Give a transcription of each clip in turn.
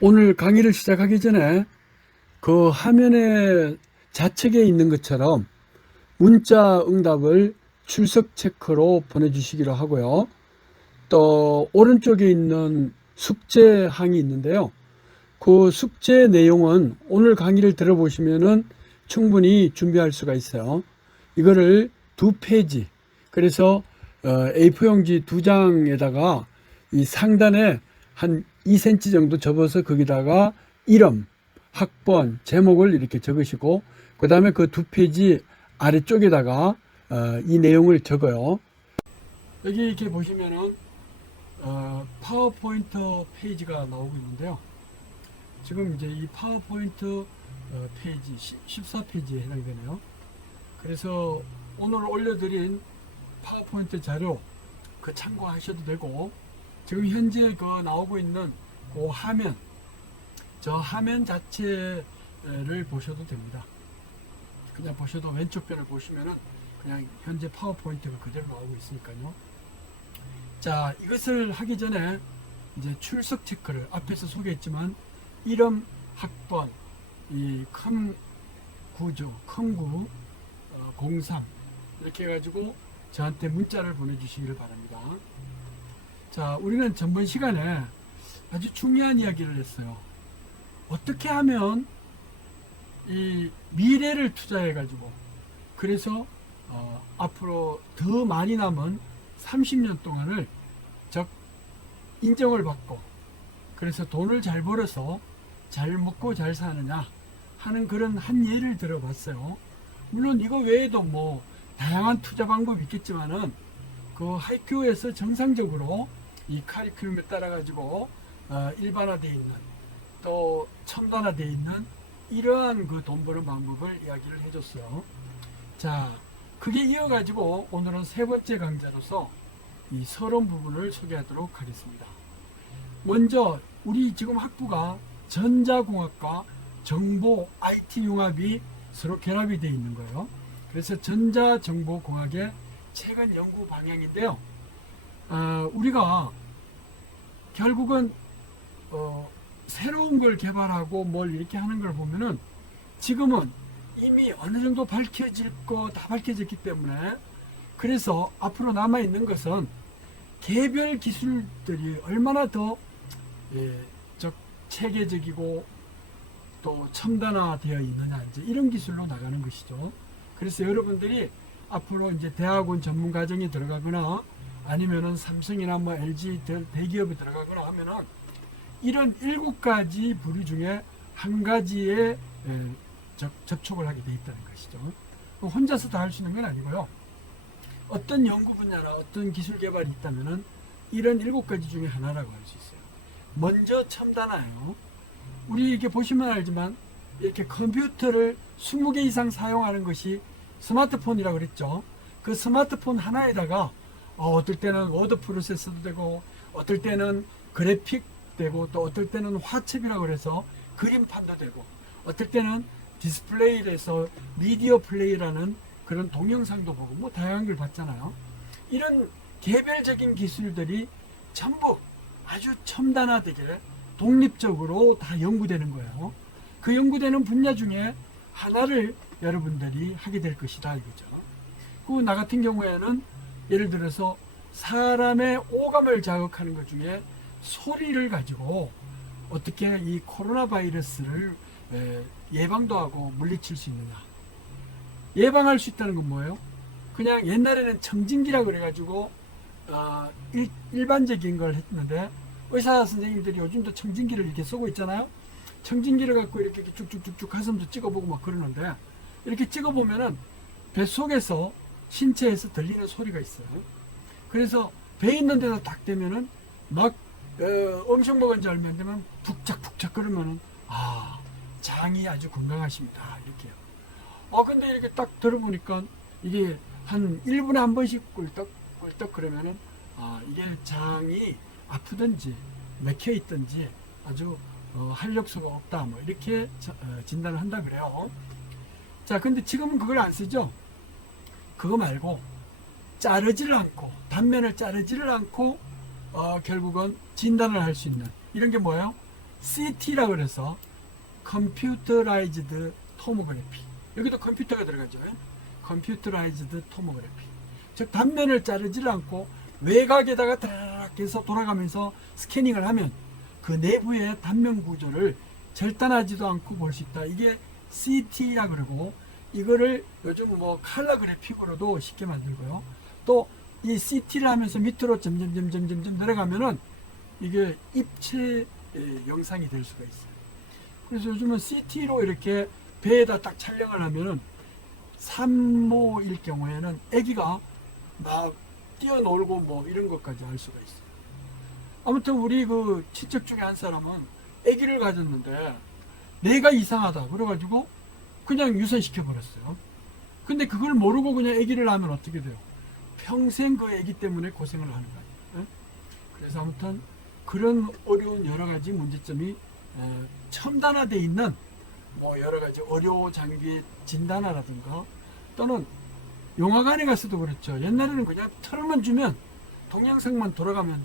오늘 강의를 시작하기 전에 그 화면에 좌측에 있는 것처럼 문자 응답을 출석 체크로 보내주시기로 하고요. 또 오른쪽에 있는 숙제항이 있는데요. 그 숙제 내용은 오늘 강의를 들어보시면은 충분히 준비할 수가 있어요. 이거를 2페이지, 그래서 A4용지 2장에다가 이 상단에 한 2cm 정도 접어서 거기다가 이름, 학번, 제목을 이렇게 적으시고, 그 다음에 그 2페이지 아래쪽에다가 이 내용을 적어요. 여기 이렇게 보시면은 파워포인트 페이지가 나오고 있는데요. 지금 이제 이 파워포인트 페이지 14페이지에 해당되네요. 그래서 오늘 올려드린 파워포인트 자료 그 참고하셔도 되고, 지금 현재 그 나오고 있는 그 화면, 저 화면 자체를 보셔도 됩니다. 그냥 보셔도 왼쪽 편을 보시면은 그냥 현재 파워포인트가 그대로 나오고 있으니까요. 자, 이것을 하기 전에 이제 출석 체크를 앞에서 소개했지만 이름, 학번, 이 컴구죠, 컴구 03 이렇게 해가지고 저한테 문자를 보내주시기를 바랍니다. 자, 우리는 전번 시간에 아주 중요한 이야기를 했어요. 어떻게 하면 이 미래를 투자해가지고, 그래서 앞으로 더 많이 남은 30년 동안을 즉 인정을 받고, 그래서 돈을 잘 벌어서 잘 먹고 잘 사느냐 하는 그런 한 예를 들어봤어요. 물론 이거 외에도 뭐 다양한 투자 방법이 있겠지만은 그 학교에서 정상적으로 이 카리큘럼에 따라 가지고 일반화되어 있는, 또 첨단화되어 있는 이러한 그 돈 버는 방법을 이야기를 해줬어요. 자, 그게 이어가지고 오늘은 세 번째 강좌로서 이 서론 부분을 소개하도록 하겠습니다. 먼저 우리 지금 학부가 전자공학과 정보 IT 융합이 서로 결합이 되어 있는 거예요. 그래서 전자정보공학의 최근 연구 방향인데요. 우리가 결국은 새로운 걸 개발하고 뭘 이렇게 하는 걸 보면은 지금은 이미 어느 정도 밝혀질 거 다 밝혀졌기 때문에, 그래서 앞으로 남아 있는 것은 개별 기술들이 얼마나 더 체계적이고 또 첨단화되어 있느냐, 이제 이런 기술로 나가는 것이죠. 그래서 여러분들이 앞으로 이제 대학원 전문 과정에 들어가거나 아니면은 삼성이나 뭐 LG 대기업에 들어가거나 하면은 이런 7가지 부류 중에 한 가지에 접촉을 하게 돼 있다는 것이죠. 혼자서 다 할 수 있는 건 아니고요. 어떤 연구 분야나 어떤 기술 개발이 있다면은 이런 7가지 중에 하나라고 할 수 있어요. 먼저 첨단화예요. 우리 이렇게 보시면 알지만 이렇게 컴퓨터를 20개 이상 사용하는 것이 스마트폰이라고 그랬죠. 그 스마트폰 하나에다가 어떨 때는 워드 프로세서도 되고, 어떨 때는 그래픽 되고, 또 어떨 때는 화첩이라고 그래서 그림판도 되고, 어떨 때는 디스플레이에서 미디어 플레이라는 그런 동영상도 보고, 뭐 다양한 걸 봤잖아요. 이런 개별적인 기술들이 전부 아주 첨단화되게 독립적으로 다 연구되는 거예요. 그 연구되는 분야 중에 하나를 여러분들이 하게 될 것이다 이거죠. 그 나 같은 경우에는 예를 들어서 사람의 오감을 자극하는 것 중에 소리를 가지고 어떻게 이 코로나 바이러스를 예방도 하고 물리칠 수 있느냐. 예방할 수 있다는 건 뭐예요? 그냥 옛날에는 청진기라 그래가지고 일반적인 걸 했는데, 의사 선생님들이 요즘도 청진기를 이렇게 쓰고 있잖아요. 청진기를 갖고 이렇게 쭉쭉쭉쭉 가슴도 찍어보고 막 그러는데, 이렇게 찍어보면은 뱃속에서 신체에서 들리는 소리가 있어요. 그래서 배 있는 데다 딱 대면은 막 음식 먹은 지 얼마 안 되면 북적북적 그러면은 장이 아주 건강하십니다 이렇게요. 근데 이렇게 딱 들어보니까 이게 한 1분에 한 번씩 꿀떡꿀떡 그러면은 이게 장이 아프든지 막혀 있든지 아주 활력소가 없다 뭐 이렇게 진단을 한다 그래요. 자, 근데 지금은 그걸 안 쓰죠. 그거 말고 자르지를 않고, 단면을 자르지를 않고 결국은 진단을 할 수 있는 이런 게 뭐예요? CT라고 그래서 컴퓨터라이즈드 토모그래피. 여기도 컴퓨터가 들어가죠. 컴퓨터라이즈드 토모그래피. 즉 단면을 자르지 않고 외곽에다가 드라락 해서 돌아가면서 스캐닝을 하면 그 내부의 단면 구조를 절단하지도 않고 볼 수 있다. 이게 CT라 그러고, 이거를 요즘 뭐 컬러 그래픽으로도 쉽게 만들고요. 또 이 CT를 하면서 밑으로 점점 내려가면은 이게 입체 영상이 될 수가 있어요. 그래서 요즘은 CT로 이렇게 배에다 딱 촬영을 하면은 산모일 경우에는 아기가 막 뛰어놀고 뭐 이런 것까지 알 수가 있어요. 아무튼 우리 그 친척 중에 한 사람은 아기를 가졌는데 내가 이상하다 그래가지고 그냥 유산시켜 버렸어요. 근데 그걸 모르고 그냥 아기를 낳으면 어떻게 돼요? 평생 그 아기 때문에 고생을 하는 거예요. 그래서 아무튼 그런 어려운 여러 가지 문제점이 첨단화되어 있는 뭐 여러 가지 의료 장비 진단화라든가, 또는 영화관에 가서도 그렇죠. 옛날에는 그냥 틀어만 주면 동영상만 돌아가면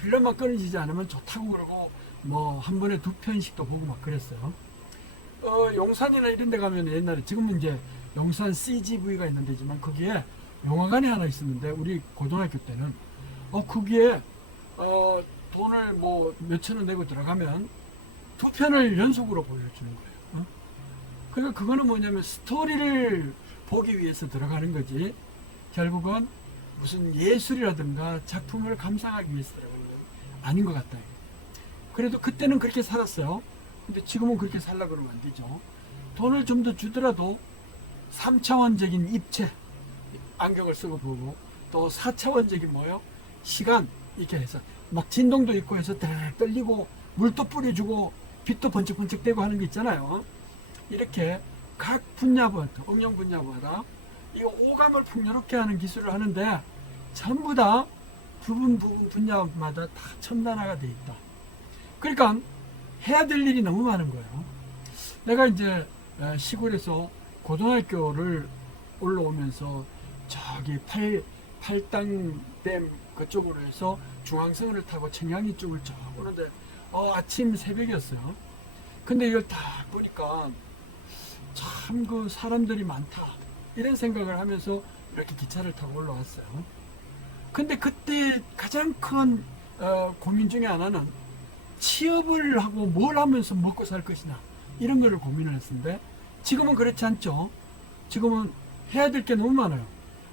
필름만 끊어지지 않으면 좋다고 그러고 뭐 한 번에 2편씩도 보고 막 그랬어요. 용산이나 이런 데 가면 옛날에, 지금은 이제 용산 CGV가 있는 데지만 거기에 영화관이 하나 있었는데 우리 고등학교 때는 거기에 돈을 뭐 몇천 원 내고 들어가면 2편을 연속으로 보여주는 거예요. 그러니까 그거는 뭐냐면 스토리를 보기 위해서 들어가는 거지, 결국은 무슨 예술이라든가 작품을 감상하기 위해서 들어가는 건 아닌 것 같다. 그래도 그때는 그렇게 살았어요. 근데 지금은 그렇게 살려고 그러면 안 되죠. 돈을 좀 더 주더라도 3차원적인 입체, 안경을 쓰고 보고, 또 4차원적인 뭐요? 시간, 이렇게 해서 막 진동도 있고 해서 딱 떨리고 물도 뿌려주고 빛도 번쩍번쩍 대고 하는 게 있잖아요. 이렇게 각 분야마다, 응용 분야마다 이 오감을 풍요롭게 하는 기술을 하는데 전부 다 부분 분야마다 다 첨단화가 돼 있다. 그러니까 해야 될 일이 너무 많은 거예요. 내가 이제 시골에서 고등학교를 올라오면서 저기 팔당댐 그쪽으로 해서 중앙선을 타고 청량리 쪽을 쭉 오는데 아침 새벽이었어요. 근데 이걸 딱 보니까 참 그 사람들이 많다 이런 생각을 하면서 이렇게 기차를 타고 올라왔어요. 근데 그때 가장 큰 고민 중에 하나는 취업을 하고 뭘 하면서 먹고 살 것이냐 이런 거를 고민을 했는데, 지금은 그렇지 않죠. 지금은 해야 될 게 너무 많아요.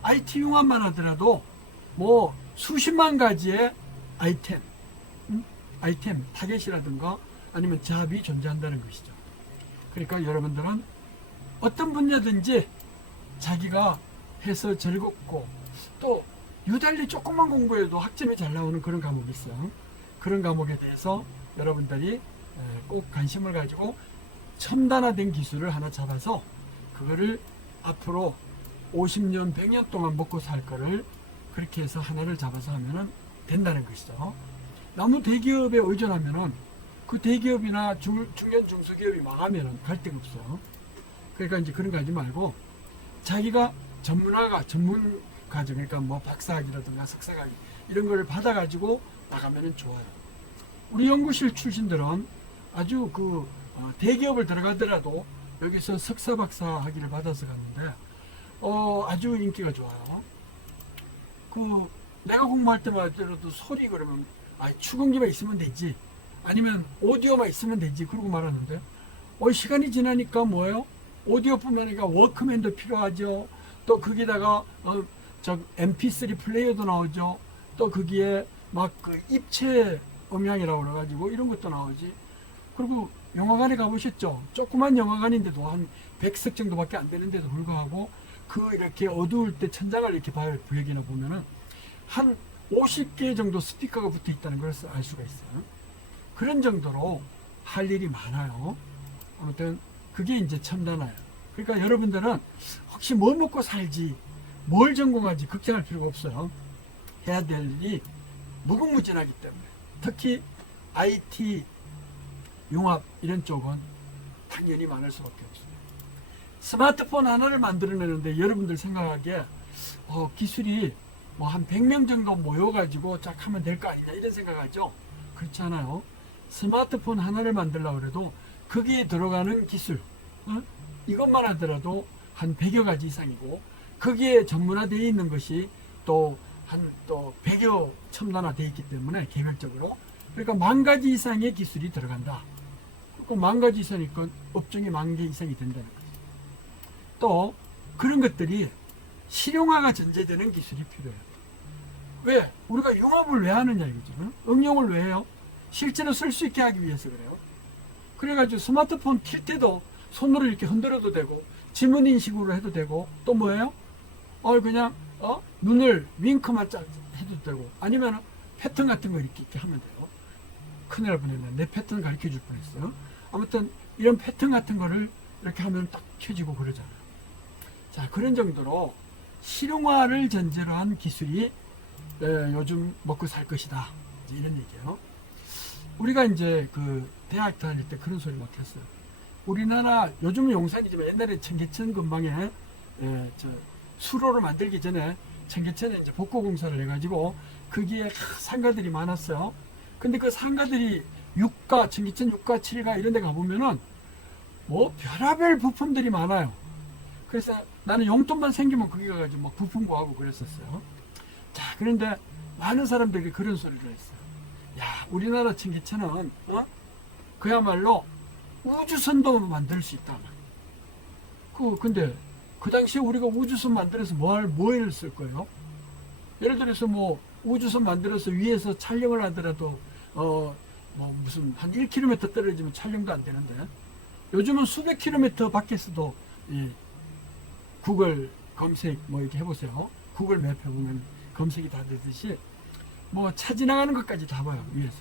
IT 융합만 하더라도 뭐 수십만 가지의 아이템 타겟이라든가 아니면 잡이 존재한다는 것이죠. 그러니까 여러분들은 어떤 분야든지 자기가 해서 즐겁고, 또 유달리 조금만 공부해도 학점이 잘 나오는 그런 과목이 있어요. 그런 과목에 대해서 여러분들이 꼭 관심을 가지고 첨단화된 기술을 하나 잡아서 그거를 앞으로 50년, 100년 동안 먹고 살 거를 그렇게 해서 하나를 잡아서 하면은 된다는 것이죠. 너무 대기업에 의존하면은 그 대기업이나 중견 중소기업이 망하면은 갈 데가 없어요. 그러니까 이제 그런 거 하지 말고 자기가 전문 과정, 그러니까 뭐 박사학위라든가 석사학위 이런 걸 받아가지고 나가면은 좋아요. 우리 연구실 출신들은 아주 대기업을 들어가더라도 여기서 석사 박사 학위를 받아서 갔는데 아주 인기가 좋아요. 내가 공부할 때마다도 소리 그러면 축음기만 있으면 되지, 아니면 오디오만 있으면 되지 그러고 말하는데 시간이 지나니까 뭐예요? 오디오뿐만 아니라 워크맨도 필요하죠. 또 거기다가 MP3 플레이어도 나오죠. 또 거기에 막 입체 음향이라고 그래가지고 이런 것도 나오지. 그리고 영화관에 가보셨죠? 조그만 영화관인데도 한 100석 정도밖에 안 되는데도 불구하고 이렇게 어두울 때 천장을 이렇게 부여기나 보면은 한 50개 정도 스피커가 붙어 있다는 걸 알 수가 있어요. 그런 정도로 할 일이 많아요. 아무튼 그게 이제 첨단화예요. 그러니까 여러분들은 혹시 뭘 먹고 살지, 뭘 전공하지 걱정할 필요가 없어요. 해야 될 일이 무궁무진하기 때문에, 특히 IT 융합 이런 쪽은 당연히 많을 수밖에 없어요. 스마트폰 하나를 만들어내는데 여러분들 생각하기에 기술이 뭐 한 100명 정도 모여가지고 쫙 하면 될 거 아니냐 이런 생각하죠. 그렇지 않아요. 스마트폰 하나를 만들려고 해도 거기에 들어가는 기술, 이것만 하더라도 한 100여 가지 이상이고, 거기에 전문화되어 있는 것이 또 100여 첨단화되어 있기 때문에 개별적으로. 그러니까 10,000가지 이상의 기술이 들어간다. 그 10,000가지 이상이니까 업종이 10,000개 이상이 된다는 거죠. 또 그런 것들이 실용화가 전제되는 기술이 필요해요. 왜? 우리가 융합을 왜 하느냐 이거죠. 응용을 왜 해요? 실제로 쓸 수 있게 하기 위해서 그래요. 그래가지고 스마트폰 킬 때도 손으로 이렇게 흔들어도 되고, 지문 인식으로 해도 되고, 또 뭐예요? 그냥 눈을 윙크만 짝 해도 되고, 아니면 패턴 같은 거 이렇게 하면 돼요. 큰일 날 뻔했네. 내 패턴 가르쳐 줄 뻔했어요. 아무튼 이런 패턴 같은 거를 이렇게 하면 딱 켜지고 그러잖아요. 자, 그런 정도로 실용화를 전제로 한 기술이 요즘 먹고 살 것이다. 이제 이런 얘기예요. 우리가 이제 그 대학 다닐 때 그런 소리 막 했어요. 우리나라 요즘은 용산이지만 옛날에 청계천 근방에 수로를 만들기 전에 청계천에 이제 복고공사를 해가지고 거기에 상가들이 많았어요. 근데 그 상가들이 육가, 청계천 6가, 7가 이런 데 가보면은 뭐 별의별 부품들이 많아요. 그래서 나는 용돈만 생기면 거기 가가지고 막 부품 구하고 그랬었어요. 자, 그런데 많은 사람들이 그런 소리를 했어요. 야, 우리나라 청계천은 그야말로 우주선도 만들 수 있다. 근데 그 당시에 우리가 우주선 만들어서 뭘 쓸 거예요? 예를 들어서 뭐 우주선 만들어서 위에서 촬영을 하더라도 뭐 무슨 한 1km 떨어지면 촬영도 안 되는데, 요즘은 수백 킬로미터 밖에서도 구글 검색 뭐 이렇게 해보세요. 구글 맵 해보면 검색이 다 되듯이 뭐 차 지나가는 것까지 다 봐요, 위에서.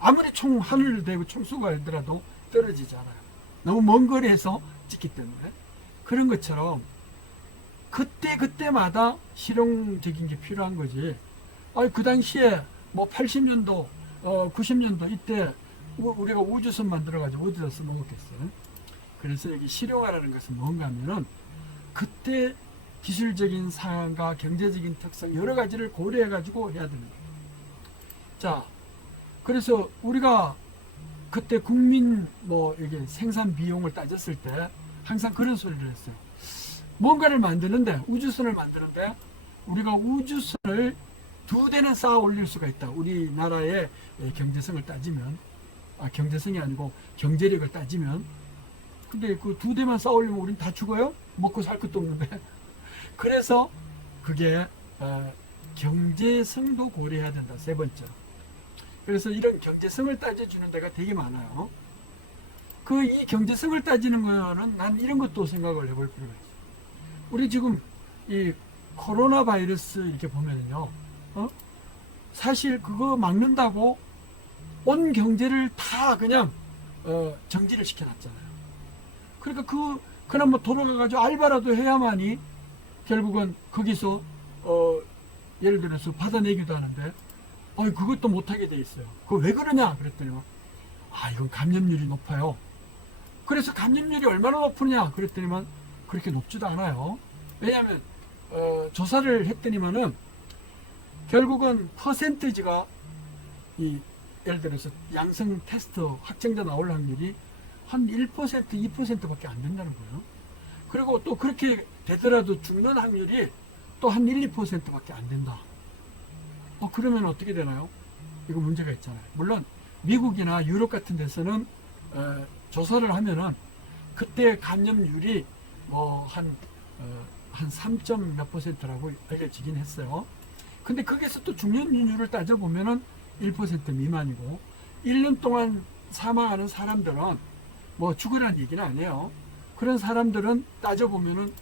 아무리 하늘을 대고 총 쏘고 하더라도 떨어지지 않아요. 너무 먼 거리에서 찍기 때문에. 그런 것처럼 그때마다 실용적인 게 필요한 거지. 그 당시에 뭐 80년도 90년도 이때 우리가 우주선 만들어가지고 어디다 써먹었겠어요. 그래서 여기 실용화라는 것은 뭔가 하면은 그때 기술적인 상황과 경제적인 특성 여러 가지를 고려해가지고 해야 되는 거예요. 자, 그래서 우리가 그때 국민 이게 생산 비용을 따졌을 때 항상 그런 소리를 했어요. 뭔가를 만드는데, 우주선을 만드는데 우리가 우주선을 2대는 쌓아 올릴 수가 있다. 우리나라의 경제성을 따지면, 경제성이 아니고 경제력을 따지면. 근데 그 2대만 쌓아 올리면 우린 다 죽어요? 먹고 살 것도 없는데. 그래서 그게 경제성도 고려해야 된다. 세 번째. 그래서 이런 경제성을 따져주는 데가 되게 많아요. 이 경제성을 따지는 거는 난 이런 것도 생각을 해볼 필요가 있어요. 우리 지금 이 코로나 바이러스 이렇게 보면요, 사실 그거 막는다고 온 경제를 다 그냥 정지를 시켜놨잖아요. 그러니까 그나마 돌아가가지고 알바라도 해야만이 결국은 거기서 예를 들어서 받아내기도 하는데, 그것도 못하게 돼 있어요. 그거 왜 그러냐 그랬더니 이건 감염률이 높아요. 그래서 감염률이 얼마나 높으냐 그랬더니만 그렇게 높지도 않아요. 왜냐하면 조사를 했더니만은 결국은 퍼센티지가 예를 들어서 양성 테스트 확정자 나올 확률이 한 1%, 2%밖에 안 된다는 거예요. 그리고 또 그렇게 되더라도 죽는 확률이 또 한 1, 2%밖에 안 된다. 그러면 어떻게 되나요? 이거 문제가 있잖아요. 물론 미국이나 유럽 같은 데서는 조사를 하면은 그때 감염률이 한 3점 몇 %라고 알려지긴 했어요. 근데 거기서 또 중년율을 따져보면은 1% 미만이고, 1년 동안 사망하는 사람들은 죽으라는 얘기는 아니에요. 그런 사람들은 따져보면은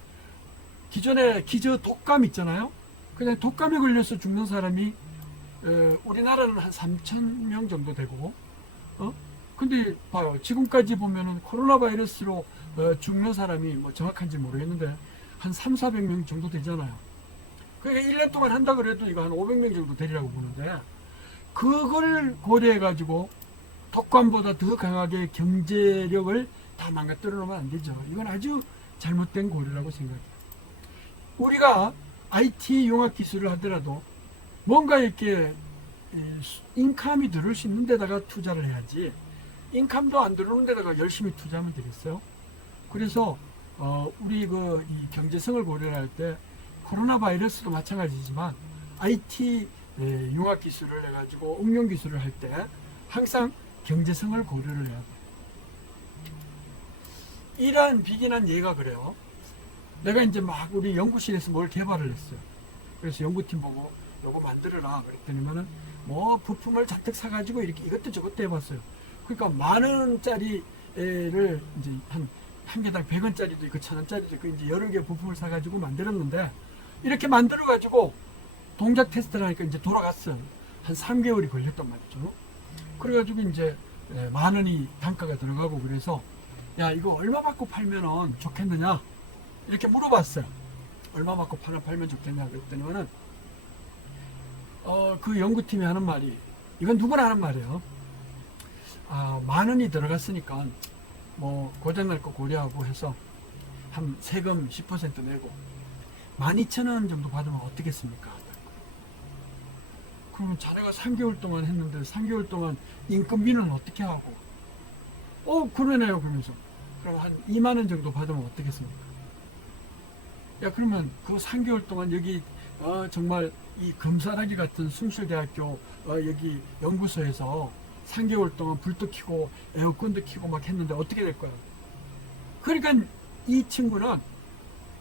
기존에 기저 독감 있잖아요. 그냥 독감에 걸려서 죽는 사람이 우리나라는 한 3,000명 정도 되고, 근데 봐요. 지금까지 보면은 코로나 바이러스로 죽는 사람이 정확한지 모르겠는데 한 3,400명 정도 되잖아요. 그러니까 1년 동안 한다 그래도 이거 한 500명 정도 되리라고 보는데, 그걸 고려해가지고 독감보다 더 강하게 경제력을 다 망가뜨려 놓으면 안 되죠. 이건 아주 잘못된 고려라고 생각해요. 우리가 IT 융합 기술을 하더라도 뭔가 이렇게 인컴이 들을 수 있는 데다가 투자를 해야지 인컴도 안 들어오는 데다가 열심히 투자하면 되겠어요? 그래서 우리 이 경제성을 고려할 때 코로나 바이러스도 마찬가지지만 IT 융합 기술을 해가지고 응용 기술을 할 때 항상 경제성을 고려를 해야 돼. 이러한 비긴한 예가 그래요. 내가 이제 막 우리 연구실에서 뭘 개발을 했어요. 그래서 연구팀 보고 요거 만들어라 그랬더니만은 뭐 부품을 잔뜩 사가지고 이렇게 이것도 저것도 해봤어요. 그러니까 만 원짜리를 이제 한 개당 100원짜리도 있고 1000원짜리도 있고 이제 여러 개 부품을 사가지고 만들었는데 이렇게 만들어가지고 동작 테스트를 하니까 이제 돌아갔어요. 한 3개월이 걸렸단 말이죠. 그래가지고 이제 만 원이 단가가 들어가고 그래서 야 이거 얼마 받고 팔면은 좋겠느냐 이렇게 물어봤어요. 얼마 받고 팔면 좋겠냐 그랬더니만은 그 연구팀이 하는 말이 이건 누구나 하는 말이에요. 만 원이 들어갔으니까 뭐 고장날 거 고려하고 해서 한 세금 10% 내고 12,000원 정도 받으면 어떻겠습니까? 그러면 자네가 3개월 동안 했는데 3개월 동안 인건비는 어떻게 하고 그러네요 그러면서 그럼 한 2만 원 정도 받으면 어떻겠습니까? 야 그러면 그 3개월 동안 여기 정말 이 금사라기 같은 숭실대학교 여기 연구소에서 3개월 동안 불도 켜고 에어컨도 켜고 막 했는데 어떻게 될 거야? 그러니까 이 친구는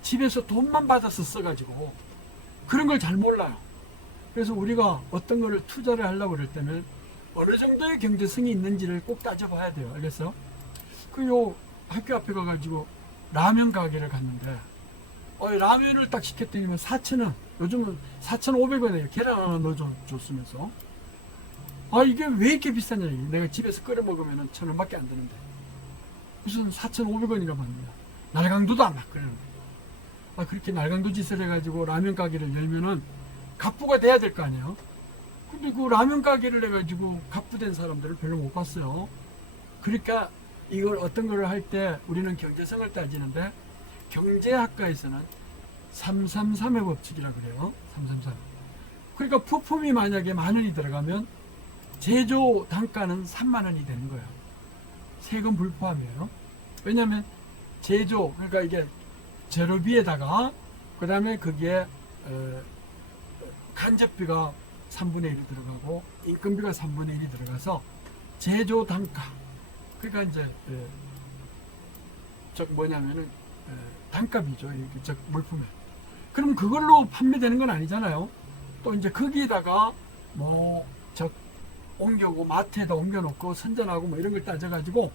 집에서 돈만 받아서 써가지고 그런 걸 잘 몰라요. 그래서 우리가 어떤 거를 투자를 하려고 그럴 때면 어느 정도의 경제성이 있는지를 꼭 따져봐야 돼요. 알겠어요? 요 학교 앞에 가가지고 라면 가게를 갔는데 라면을 딱 시켰더니 4,000원 요즘은 4,500원에 계란 하나 넣어줬으면서 이게 왜 이렇게 비싸냐 내가 집에서 끓여 먹으면 1,000원밖에 안 드는데 무슨 4,500원이나 받느냐 날강도도 안 막 그러는 거예요. 그렇게 날강도 짓을 해가지고 라면 가게를 열면은 갑부가 돼야 될 거 아니에요. 근데 그 라면 가게를 해가지고 갑부된 사람들을 별로 못 봤어요. 그러니까 이걸 어떤 거를 할 때 우리는 경제성을 따지는데 경제학과에서는 333의 법칙이라 그래요. 333. 그러니까 부품이 만약에 만 원이 들어가면 제조 단가는 3만 원이 되는 거예요. 세금 불포함이에요. 왜냐하면 제조 그러니까 이게 재료비에다가 그 다음에 거기에 간접비가 3분의 1이 들어가고 인건비가 3분의 1이 들어가서 제조 단가 그러니까 이제 뭐냐면은 단가비죠. 물품에. 그럼 그걸로 판매되는 건 아니잖아요. 또 이제 거기에다가 옮겨고 마트에다 옮겨놓고 선전하고 뭐 이런 걸 따져가지고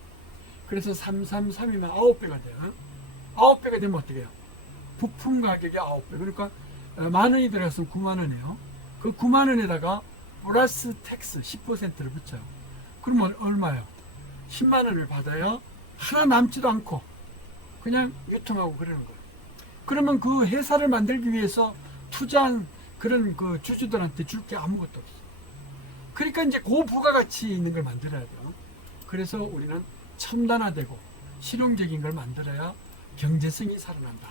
그래서 333이면 9배가 돼요. 9배가 되면 어떻게 해요? 부품 가격이 9배. 그러니까 만 원이 들어갔으면 9만 원이에요. 그 9만 원에다가 플러스 텍스 10%를 붙여요. 그러면 얼마예요? 10만 원을 받아야 하나 남지도 않고 그냥 유통하고 그러는 거예요. 그러면 그 회사를 만들기 위해서 투자한 그런 그 주주들한테 줄 게 아무것도 없어. 그러니까 이제 고부가가치 있는 걸 만들어야 돼요. 그래서 우리는 첨단화되고 실용적인 걸 만들어야 경제성이 살아난다.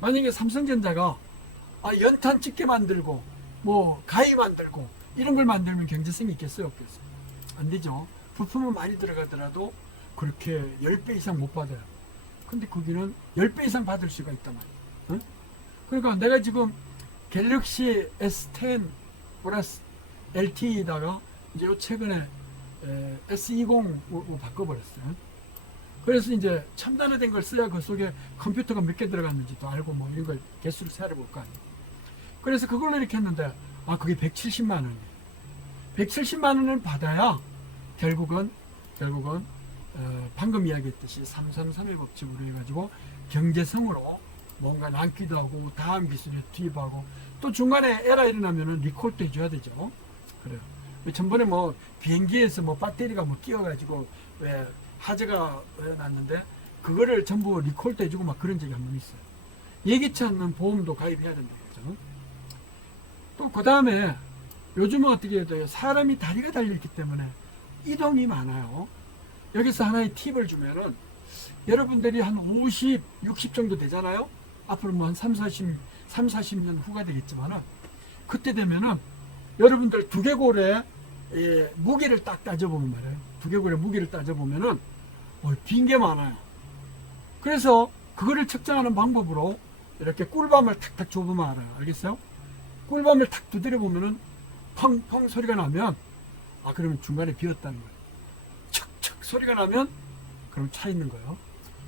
만약에 삼성전자가 연탄 집게 만들고 뭐 가위 만들고 이런 걸 만들면 경제성이 있겠어요? 없겠어요? 안 되죠. 부품은 많이 들어가더라도 그렇게 10배 이상 못 받아요. 근데 거기는 10배 이상 받을 수가 있단 말이에요. 그러니까 내가 지금 갤럭시 S10 플러스 LTE에다가 이제 최근에 S20으로 바꿔버렸어요. 그래서 이제 첨단화된 걸 써야 그 속에 컴퓨터가 몇 개 들어갔는지도 알고 뭐 이런 걸 개수를 세려 볼 거 아니에요. 그래서 그걸로 이렇게 했는데 그게 170만 원이에요. 170만 원을 받아야 결국은 방금 이야기했듯이 333의 법칙으로 해가지고 경제성으로 뭔가 남기도 하고 다음 기술에 투입하고 또 중간에 에러 일어나면은 리콜도 해줘야 되죠. 그래요. 전번에 뭐 비행기에서 뭐 배터리가 뭐 끼어가지고 왜 화재가 났는데 그거를 전부 리콜도 해주고 막 그런 적이 한 번 있어요. 예기치 않는 보험도 가입해야 된다 그죠. 또 그 다음에 요즘은 어떻게 해야 돼요? 사람이 다리가 달려있기 때문에 이동이 많아요. 여기서 하나의 팁을 주면은 여러분들이 한 50, 60 정도 되잖아요. 앞으로 뭐 한 30, 40년 후가 되겠지만은 그때 되면은 여러분들 두개골에 무게를 딱 따져보면 말이에요. 두개골의 무게를 따져보면은 빈 게 많아요. 그래서 그거를 측정하는 방법으로 이렇게 꿀밤을 탁탁 줘보면 알아요. 알겠어요? 꿀밤을 탁 두드려 보면은 펑펑 소리가 나면 그러면 중간에 비었다는 거예요. 척척 소리가 나면 그럼 차 있는 거예요.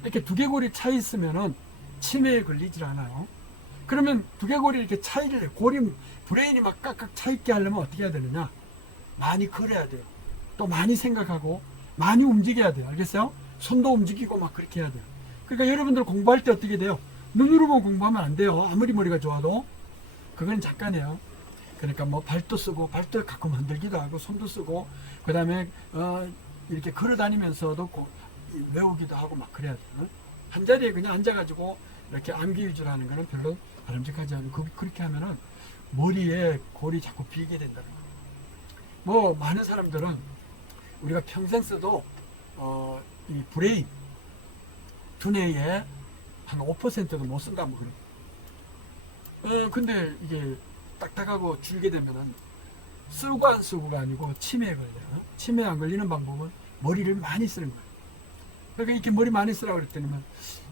이렇게 두개골이 차 있으면은 치매에 걸리질 않아요. 그러면 두개골이 이렇게 차이를 브레인이 막 깍깍 차 있게 하려면 어떻게 해야 되느냐? 많이 걸어야 돼요. 또 많이 생각하고 많이 움직여야 돼요. 알겠어요? 손도 움직이고 막 그렇게 해야 돼요. 그러니까 여러분들 공부할 때 어떻게 돼요? 눈으로 보고 공부하면 안 돼요. 아무리 머리가 좋아도. 그건 잠깐이에요. 그러니까 뭐 발도 쓰고, 발도 가끔 흔들기도 하고, 손도 쓰고, 그 다음에 이렇게 걸어 다니면서도 외우기도 하고 막 그래야 돼요. 한 자리에 그냥 앉아가지고 이렇게 암기 위주로 하는 거는 별로 바람직하지 않고, 그렇게 하면은 머리에 골이 자꾸 비게 된다는 거예요. 뭐 많은 사람들은 우리가 평생 써도 이 브레인 두뇌에 한 5%도 못 쓴다 뭐 그래. 근데 이게 딱딱하고 줄게 되면은 쓰고 안 쓰고가 아니고 치매에 걸려요. 치매에 안 걸리는 방법은 머리를 많이 쓰는 거예요. 그러니까 이렇게 머리 많이 쓰라고 그랬더니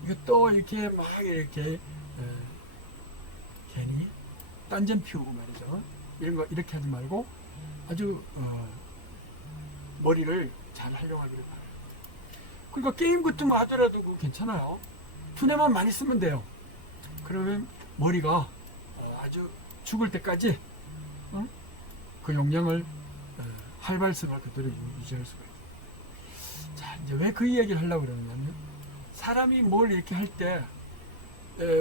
이거 또 이렇게 막 이렇게 괜히 딴전 피우고 말이죠. 이런 거 이렇게 하지 말고 아주 머리를 잘 활용하기를 바라요. 그러니까 게임 같은 거 하더라도 그거 괜찮아요. 두뇌만 많이 쓰면 돼요. 그러면 머리가 아주 죽을 때까지 그 용량을 활발성을 그대로 유지할 수가 있어요. 자, 이제 왜 그 이야기를 하려고 그러냐면 사람이 뭘 이렇게 할 때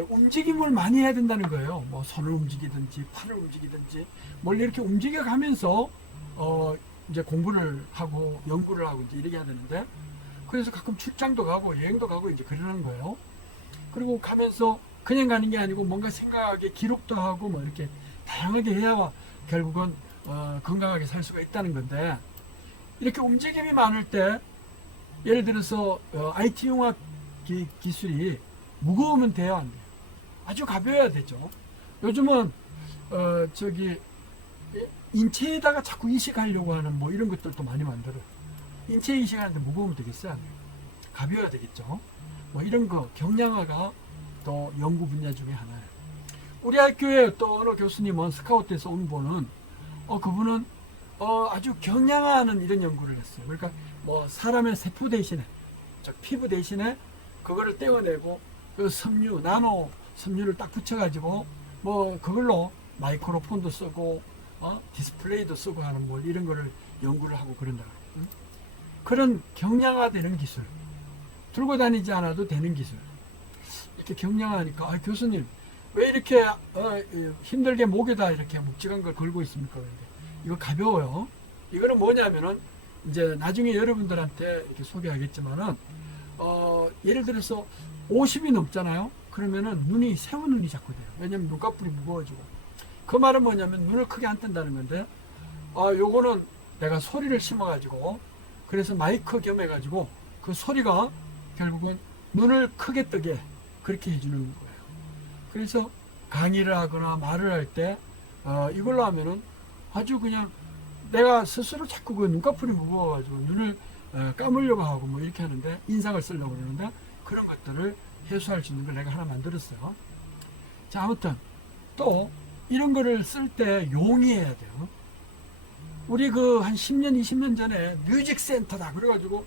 움직임을 많이 해야 된다는 거예요. 뭐 손을 움직이든지 팔을 움직이든지 뭘 이렇게 움직여 가면서 이제 공부를 하고 연구를 하고 이제 이렇게 해야 되는데, 그래서 가끔 출장도 가고 여행도 가고 이제 그러는 거예요. 그리고 가면서 그냥 가는 게 아니고 뭔가 생각하게 기록도 하고 뭐 이렇게 다양하게 해야 결국은 건강하게 살 수가 있다는 건데, 이렇게 움직임이 많을 때 예를 들어서 IT 융합 기술이 무거우면 돼야 안 돼요. 아주 가벼워야 되죠. 요즘은 인체에다가 자꾸 이식하려고 하는 뭐 이런 것들도 많이 만들어요. 인체 이식하는데 무거우면 되겠어요? 안 돼요? 가벼워야 되겠죠. 뭐 이런 거 경량화가 또 연구 분야 중에 하나예요. 우리 학교에 또 어느 교수님은 스카우트에서 온 분은 그분은 아주 경량화하는 이런 연구를 했어요. 그러니까 뭐 사람의 세포 대신에, 즉 피부 대신에 그거를 떼어내고 그 섬유, 나노 섬유를 딱 붙여가지고 뭐 그걸로 마이크로폰도 쓰고 디스플레이도 쓰고 하는 뭐 이런 거를 연구를 하고 그런다. 그런 경량화되는 기술, 들고 다니지 않아도 되는 기술, 이렇게 경량화하니까 교수님 왜 이렇게 힘들게 목에다 이렇게 묵직한 걸 걸고 있습니까? 이거 가벼워요. 이거는 뭐냐면은 이제 나중에 여러분들한테 이렇게 소개하겠지만은 예를 들어서 50이 넘잖아요. 그러면은 새우 눈이 자꾸 돼요. 왜냐면 눈꺼풀이 무거워지고. 그 말은 뭐냐면 눈을 크게 안 뜬다는 건데, 요거는 내가 소리를 심어가지고, 그래서 마이크 겸해가지고 그 소리가 결국은 눈을 크게 뜨게 그렇게 해주는 거예요. 그래서 강의를 하거나 말을 할 때 이걸로 하면은 아주 그냥 내가 스스로 자꾸 그 눈꺼풀이 무거워가지고 눈을 감으려고 하고 뭐 이렇게 하는데, 인상을 쓰려고 그러는데 그런 것들을 해소할 수 있는 걸 내가 하나 만들었어요. 자, 아무튼 또 이런 거를 쓸 때 용이해야 돼요. 우리 한 10년 20년 전에 뮤직 센터다 그래가지고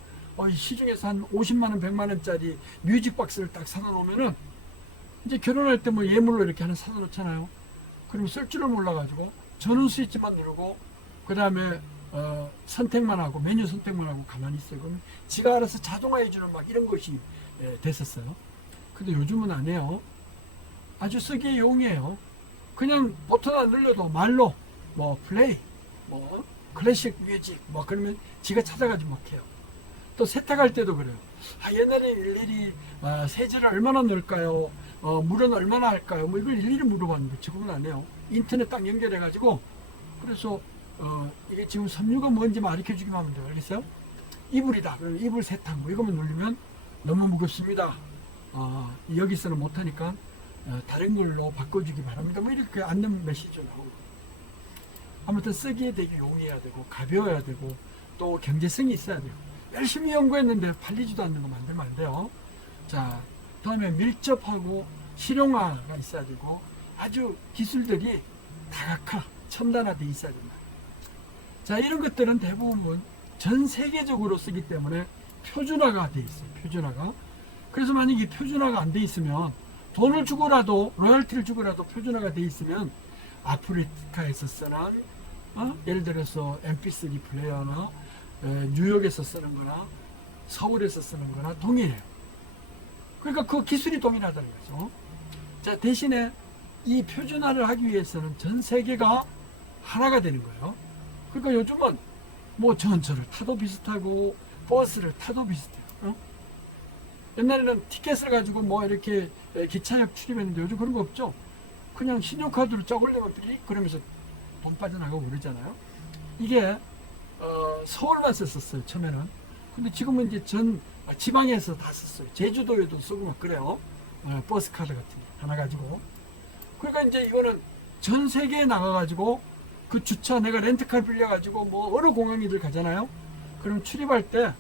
시중에서 한 50만원 100만원짜리 뮤직 박스를 딱 사다 놓으면은 이제 결혼할 때 뭐 예물로 이렇게 하나 사다 놓잖아요. 그럼 쓸 줄을 몰라가지고 전원 스위치만 누르고 그 다음에 선택만 하고 메뉴 선택만 하고 가만히 있어요. 그럼 지가 알아서 자동화해주는 막 이런 것이 됐었어요. 근데 요즘은 안 해요. 아주 쓰기에 용이해요. 그냥 버튼 안 눌러도 말로 뭐 플레이, 뭐 클래식 뮤직 뭐 그러면 지가 찾아가지고 막 해요. 또 세탁할 때도 그래요. 옛날에 일일이 세제를 얼마나 넣을까요? 물은 얼마나 할까요? 뭐 이걸 일일이 물어봤는데 지금은 안 해요. 인터넷 딱 연결해가지고, 그래서 이게 지금 섬유가 뭔지 가르쳐 주기만 하면 돼요. 알겠어요? 이불이다. 그럼 이불 세탁 뭐 이거만 누르면 너무 무겁습니다. 여기서는 못하니까 다른 걸로 바꿔주기 바랍니다. 뭐 이렇게 안내 메시지가 나오고. 아무튼 쓰기에 되게 용이해야 되고 가벼워야 되고 또 경제성이 있어야 돼요. 열심히 연구했는데 팔리지도 않는 거 만들면 안 돼요. 자, 다음에 밀접하고 실용화가 있어야 되고 아주 기술들이 다각화, 첨단화돼 있어야 된다. 자, 이런 것들은 대부분 전 세계적으로 쓰기 때문에 표준화가 돼 있어요. 표준화가. 그래서 만약에 표준화가 안 돼 있으면 돈을 주고라도 로열티를 주고라도 표준화가 돼 있으면 아프리카에서 쓰는 예를 들어서 MP3 플레이어나 뉴욕에서 쓰는 거나 서울에서 쓰는 거나 동일해요. 그러니까 그 기술이 동일하다는 거죠. 자, 대신에 이 표준화를 하기 위해서는 전 세계가 하나가 되는 거예요. 그러니까 요즘은 뭐 전철을 타도 비슷하고 버스를 타도 비슷해요. 옛날에는 티켓을 가지고 뭐 이렇게 기차역 출입했는데 요즘 그런 거 없죠. 그냥 신용카드로 쫙 올리면 삐릭 그러면서 돈 빠져나가고 그러잖아요. 이게 서울만 썼었어요 처음에는. 근데 지금은 이제 전 지방에서 다 썼어요. 제주도에도 쓰고 막 그래요. 버스 카드 같은 게 하나 가지고. 그러니까 이제 이거는 전 세계에 나가가지고 그 주차 내가 렌트카 빌려가지고 뭐 어느 공항이들 가잖아요. 그럼 출입할 때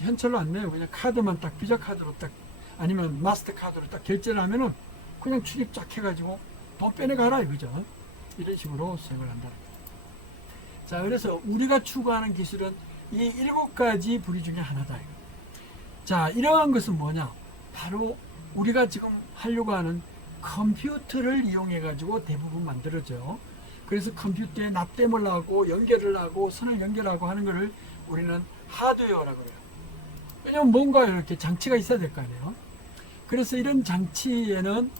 현찰로 안 내요. 그냥 카드만 딱 비자 카드로 딱 아니면 마스터 카드로 딱 결제를 하면은 그냥 출입 쫙 해가지고 돈 빼내가라 이거죠. 이런 식으로 사용을 한다. 자, 그래서 우리가 추구하는 기술은 이 7가지 부류 중에 하나다. 자, 이러한 것은 뭐냐? 바로 우리가 지금 하려고 하는 컴퓨터를 이용해 가지고 대부분 만들어져요. 그래서 컴퓨터에 납땜을 하고 연결을 하고 선을 연결하고 하는 것을 우리는 하드웨어라고 해요. 왜냐면 뭔가 이렇게 장치가 있어야 될 거 아니에요. 그래서 이런 장치에는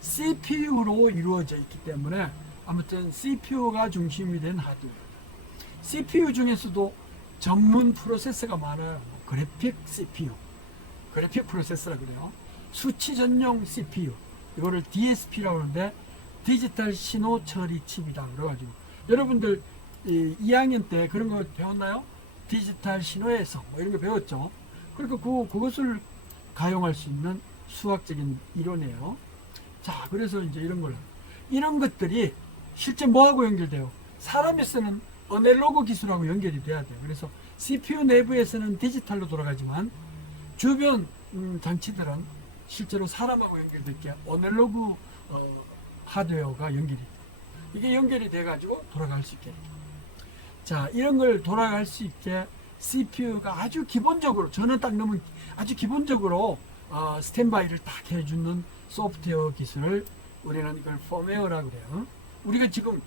CPU로 이루어져 있기 때문에 아무튼 CPU가 중심이 된 하드웨어. CPU 중에서도 전문 프로세서가 많아요. 그래픽 CPU, 그래픽 프로세서라 그래요. 수치 전용 CPU, 이거를 DSP라고 하는데 디지털 신호 처리 칩이다 그래가지고 여러분들 2학년 때 그런 거 배웠나요? 디지털 신호해석 뭐 이런 거 배웠죠. 그러니까 그것을 가용할 수 있는 수학적인 이론이에요. 자, 그래서 이제 이런 것들이 실제 뭐하고 연결돼요? 사람이 쓰는 어넬로그 기술하고 연결이 돼야 돼요. 그래서 CPU 내부에서는 디지털로 돌아가지만 주변 장치들은 실제로 사람하고 연결될 게 어넬로그 하드웨어가 연결이 돼요. 이게 연결이 돼가지고 돌아갈 수 있게. 자, 이런 걸 돌아갈 수 있게 CPU가 아주 기본적으로, 저는 딱 너무 아주 기본적으로 스탠바이를 딱 해주는 소프트웨어 기술을 우리는 이걸 펌웨어라고 그래요. 우리가 지금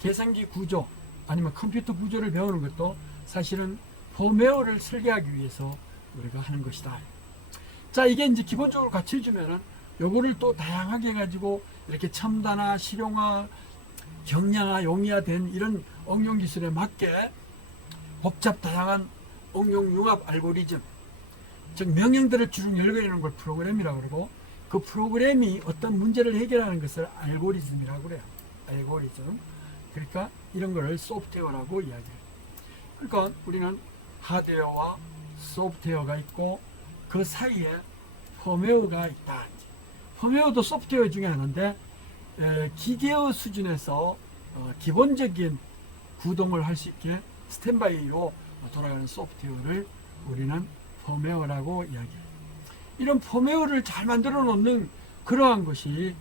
계산기 구조 아니면 컴퓨터 구조를 배우는 것도 사실은 펌웨어를 설계하기 위해서 우리가 하는 것이다. 자, 이게 이제 기본적으로 갖춰주면은 요거를 또 다양하게 해가지고 이렇게 첨단화, 실용화, 경량화, 용이화된 이런 응용 기술에 맞게 복잡 다양한 응용 융합 알고리즘, 즉 명령들을 쭉 열거하는 걸 프로그램이라고 그러고 그 프로그램이 어떤 문제를 해결하는 것을 알고리즘이라고 그래요. 알고리즘. 그러니까 이런 거를 소프트웨어라고 이야기해요. 그러니까 우리는 하드웨어와 소프트웨어가 있고 그 사이에 펌웨어가 있다. 펌웨어도 소프트웨어 중에 하나인데 기계어 수준에서 기본적인 구동을 할 수 있게 스탠바이로 돌아가는 소프트웨어를 우리는 펌웨어라고 이야기해요. 이런 펌웨어를 잘 만들어 놓는 그러한 것이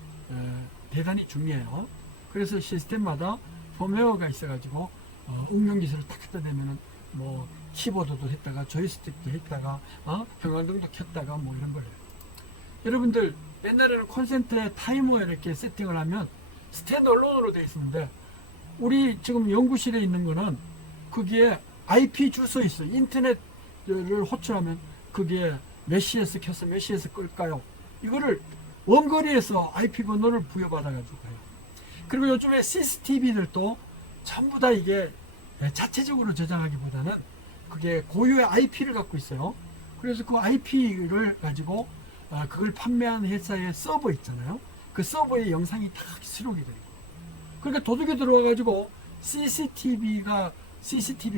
대단히 중요해요. 그래서 시스템마다 펌웨어가 있어가지고 응용 기술을 딱 갖다 대면은 뭐 키보드도 했다가 조이스틱도 했다가 형광등도 켰다가 뭐 이런 걸 해요. 여러분들 옛날에는 콘센트에 타이머 이렇게 세팅을 하면 스탠드얼론으로 되어 있었는데 우리 지금 연구실에 있는 거는 거기에 IP 주소 있어요. 인터넷을 호출하면 거기에 몇 시에서 켜서 몇 시에서 끌까요? 이거를 원거리에서 IP 번호를 부여받아가지고 해요. 그리고 요즘에 CCTV들도 전부 다 이게 자체적으로 저장하기보다는 그게 고유의 IP를 갖고 있어요. 그래서 그 IP를 가지고 그걸 판매하는 회사의 서버 있잖아요. 그 서버에 영상이 다 수록이 돼요. 그러니까 도둑이 들어와가지고 CCTV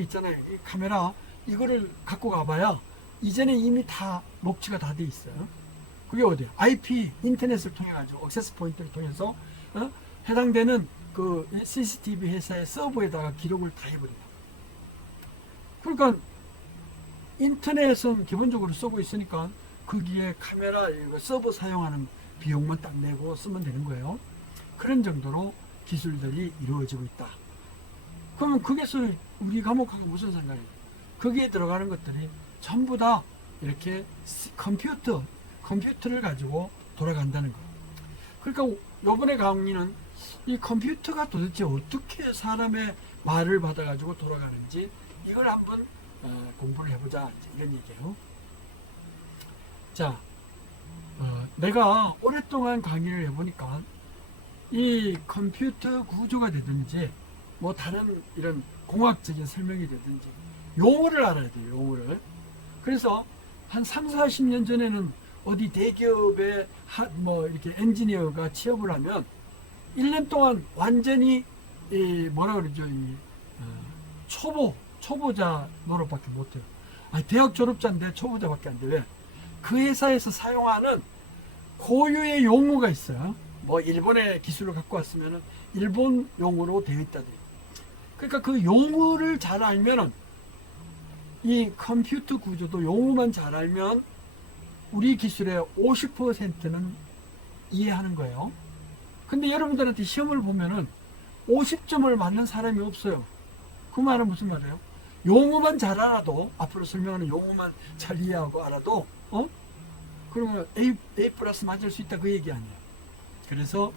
있잖아요. 이 카메라 이거를 갖고 가봐야 이전에 이미 다 녹취가 다 돼 있어요. 그게 어디야? IP 인터넷을 통해 가지고 액세스 포인트를 통해서 해당되는 그 CCTV 회사의 서버에다가 기록을 다 해버립니다. 그러니까 인터넷은 기본적으로 쓰고 있으니까 거기에 카메라 서버 사용하는 비용만 딱 내고 쓰면 되는 거예요. 그런 정도로 기술들이 이루어지고 있다. 그러면 거기서 우리 과목하고 무슨 상관이에요? 거기에 들어가는 것들이 전부 다 이렇게 컴퓨터를 가지고 돌아간다는 거. 그러니까 요번에 강의는 이 컴퓨터가 도대체 어떻게 사람의 말을 받아가지고 돌아가는지 이걸 한번 공부를 해보자, 이런 얘기예요. 자, 내가 오랫동안 강의를 해보니까 이 컴퓨터 구조가 되든지 뭐 다른 이런 공학적인 설명이 되든지 용어를 알아야 돼요. 용어를. 그래서 한 3, 40년 전에는 어디 대기업에 뭐 이렇게 엔지니어가 취업을 하면 1년 동안 완전히 뭐라 그러죠? 초보자 노릇밖에 못해요. 아니, 대학 졸업자인데 초보자밖에 안 돼. 왜? 그 회사에서 사용하는 고유의 용어가 있어요. 뭐 일본의 기술을 갖고 왔으면 일본 용어로 되어 있다든지. 그러니까 그 용어를 잘 알면은 이 컴퓨터 구조도 용어만 잘 알면 우리 기술의 50%는 이해하는 거예요. 근데 여러분들한테 시험을 보면은 50점을 맞는 사람이 없어요. 그 말은 무슨 말이에요? 용어만 잘 알아도, 앞으로 설명하는 용어만 잘 이해하고 알아도, 그러면 A 플러스 맞을 수 있다, 그 얘기 아니에요. 그래서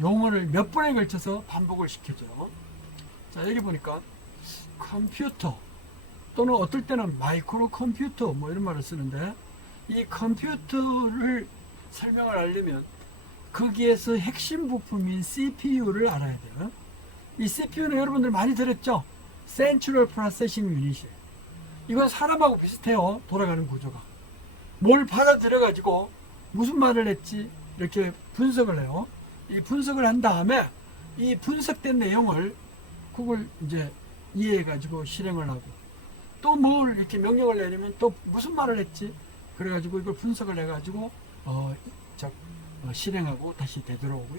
용어를 몇 번에 걸쳐서 반복을 시켜줘요. 자, 여기 보니까 컴퓨터 또는 어떨 때는 마이크로 컴퓨터 뭐 이런 말을 쓰는데, 이 컴퓨터를 설명을 하려면 거기에서 핵심 부품인 CPU를 알아야 돼요. 이 CPU는 여러분들 많이 들었죠? Central Processing Unit. 이건 사람하고 비슷해요. 돌아가는 구조가. 뭘 받아들여 가지고 무슨 말을 했지 이렇게 분석을 해요. 이 분석을 한 다음에 이 분석된 내용을 그걸 이제 이해해 가지고 실행을 하고, 또 뭘 이렇게 명령을 내리면 또 무슨 말을 했지 그래 가지고 이걸 분석을 해 가지고 실행하고 다시 되돌아오고,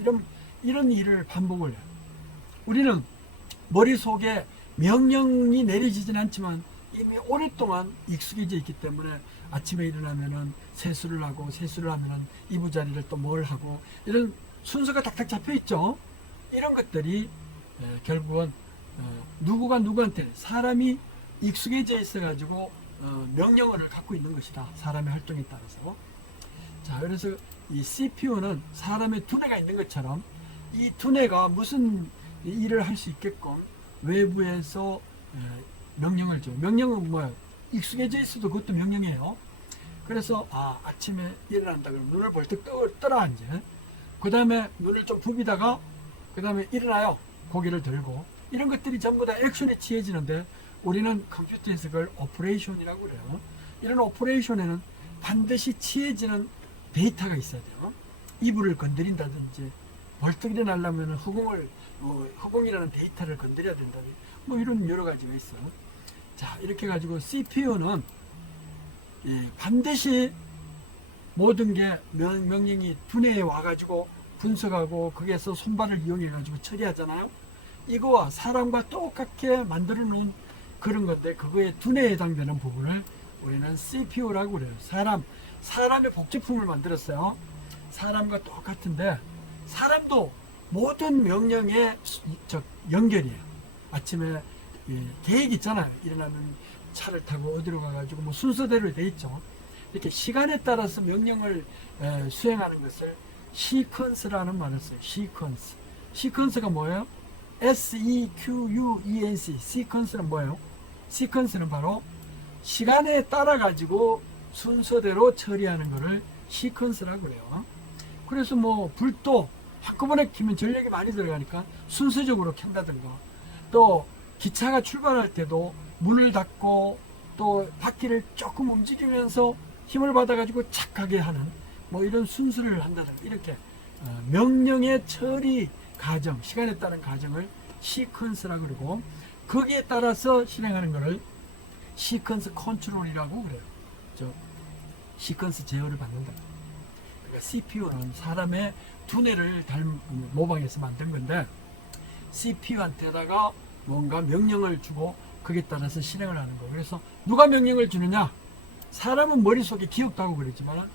이런 일을 반복을 해요. 우리는 머릿속에 명령이 내려지진 않지만 이미 오랫동안 익숙해져 있기 때문에 아침에 일어나면은 세수를 하고, 세수를 하면은 이부자리를 또 뭘 하고, 이런 순서가 딱딱 잡혀 있죠. 이런 것들이 결국은 누구가 누구한테, 사람이 익숙해져 있어 가지고 명령어를 갖고 있는 것이다. 사람의 활동에 따라서. 자, 그래서 이 CPU는 사람의 두뇌가 있는 것처럼 이 두뇌가 무슨 일을 할 수 있게끔 외부에서 명령을 줘. 명령은 뭐야? 익숙해져 있어도 그것도 명령이에요. 그래서 아침에 일어난다 그러면 눈을 벌떡 떠라 이제. 그 다음에 눈을 좀 부비다가 그 다음에 일어나요. 고개를 들고. 이런 것들이 전부 다 액션에 취해지는데, 우리는 컴퓨터에서 그걸 오퍼레이션이라고 그래요. 이런 오퍼레이션에는 반드시 취해지는 데이터가 있어야 돼요. 이불을 건드린다든지, 벌떡 일어나려면 허공이라는 데이터를 건드려야 된다든지, 뭐 이런 여러 가지가 있어요. 자, 이렇게 가지고 CPU는 반드시 모든 게 명령이 두뇌에 와가지고 분석하고 거기에서 손발을 이용해가지고 처리하잖아요. 이거와 사람과 똑같게 만들어 놓은 그런 건데, 그거에 두뇌에 해당되는 부분을 우리는 CPU라고 그래요. 사람의 복제품을 만들었어요. 사람과 똑같은데, 사람도 모든 명령의 연결이에요. 아침에 계획 있잖아요. 일어나면 차를 타고 어디로 가가지고 뭐 순서대로 돼 있죠. 이렇게 시간에 따라서 명령을 수행하는 것을 시퀀스라는 말을 써요. 시퀀스. 시퀀스가 뭐예요? SEQUENC. 시퀀스는 뭐예요? 시퀀스는 바로 시간에 따라 가지고 순서대로 처리하는 것을 시퀀스라고 그래요. 그래서 뭐 불도 한꺼번에 켜면 전력이 많이 들어가니까 순서적으로 켠다든가, 또 기차가 출발할 때도 문을 닫고 또 바퀴를 조금 움직이면서 힘을 받아가지고 착하게 하는 뭐 이런 순서를 한다든가, 이렇게 명령의 처리 과정, 시간에 따른 과정을 시퀀스라고 그러고, 거기에 따라서 실행하는 것을 시퀀스 컨트롤이라고 그래요. 시퀀스 제어를 받는다. 그러니까 CPU는 사람의 두뇌를 모방해서 만든 건데, CPU한테다가 뭔가 명령을 주고 거기에 따라서 실행을 하는 거예요. 그래서 누가 명령을 주느냐? 사람은 머릿속에 기억도 하고 그랬지만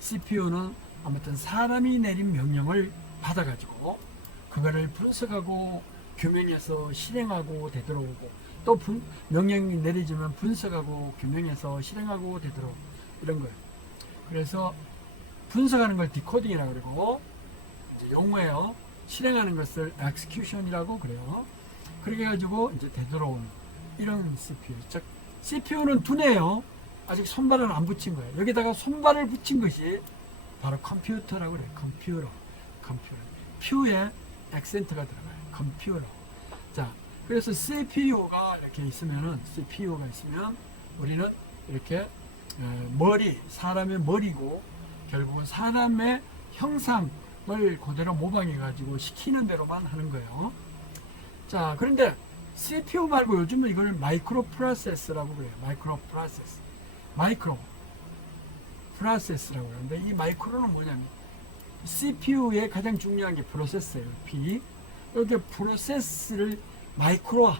CPU는 아무튼 사람이 내린 명령을 받아가지고 그거를 분석하고 규명해서 실행하고 되돌아오고 또 명령이 내려지면 분석하고 규명해서 실행하고 되돌아오고 이런 거예요. 그래서 분석하는 걸 디코딩이라고 그러고 이제 용어예요. 실행하는 것을 execution이라고 그래요. 그렇게 해가지고 이제 되돌아오는 이런 CPU. 즉 CPU는 두뇌예요. 아직 손발은 안 붙인 거예요. 여기다가 손발을 붙인 것이 바로 컴퓨터라고 그래요. 컴퓨터. 퓨에 액센트가 들어가요. 컴퓨터. 자, 그래서 CPU가 이렇게 있으면 우리는 이렇게 머리, 사람의 머리고 결국은 사람의 형상을 그대로 모방해 가지고 시키는 대로만 하는 거예요. 자, 그런데 CPU 말고 요즘은 이걸 마이크로 프로세스라고 그래요. 마이크로 프로세스라고 하는데 이 마이크로는 뭐냐면 CPU의 가장 중요한 게 프로세스예요. P. 이렇게 프로세스를 마이크로화,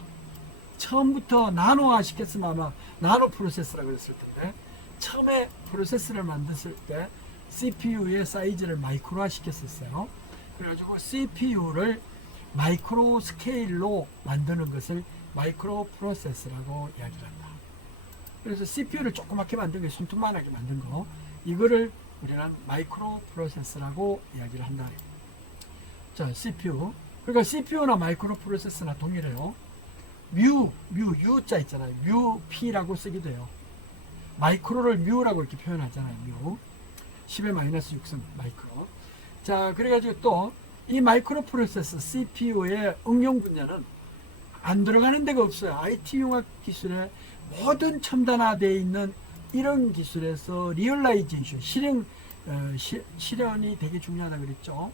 처음부터 나노화 시켰으면 아마 나노 프로세스라고 그랬을 텐데 처음에 프로세스를 만들었을 때 CPU의 사이즈를 마이크로화 시켰었어요. 그래가지고 CPU를 마이크로 스케일로 만드는 것을 마이크로 프로세스라고 이야기를 한다. 그래서 CPU를 조그맣게 만든 게 손톱만하게 만든 거, 이거를 우리는 마이크로 프로세스라고 이야기를 한다. 자, CPU. 그러니까 CPU나 마이크로 프로세스나 동일해요. U자 있잖아요. P라고 쓰기도 해요. 마이크로를 뮤라고 이렇게 표현하잖아요. 뮤. 10의 마이너스 6승 마이크로. 자, 그래가지고 또 이 마이크로 프로세서 CPU의 응용 분야는 안 들어가는 데가 없어요. IT 융합 기술의 모든 첨단화되어 있는 이런 기술에서 리얼라이제이션, 실현이 되게 중요하다고 그랬죠.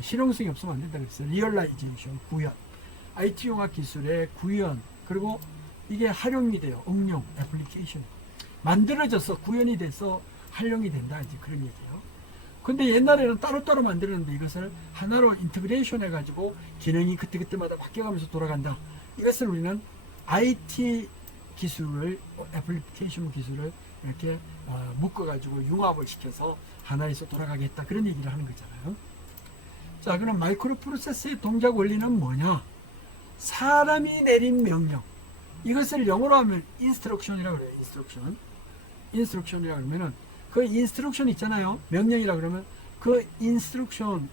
실용성이 없으면 안 된다고 그랬어요. 리얼라이제이션, 구현. IT 융합 기술의 구현, 그리고 이게 활용이 돼요. 응용, 애플리케이션. 만들어져서 구현이 돼서 활용이 된다. 이제 그런 얘기예요. 근데 옛날에는 따로따로 만들었는데 이것을 하나로 인테그레이션 해가지고 기능이 그때그때마다 바뀌어가면서 돌아간다. 이것을 우리는 IT 기술을, 애플리케이션 기술을 이렇게 묶어가지고 융합을 시켜서 하나에서 돌아가겠다. 그런 얘기를 하는 거잖아요. 자, 그럼 마이크로 프로세스의 동작 원리는 뭐냐? 사람이 내린 명령. 이것을 영어로 하면 인스트럭션이라고 그래요. 인스트럭션이라고 그러면은 그 인스트럭션 있잖아요. 명령이라 그러면 그 인스트럭션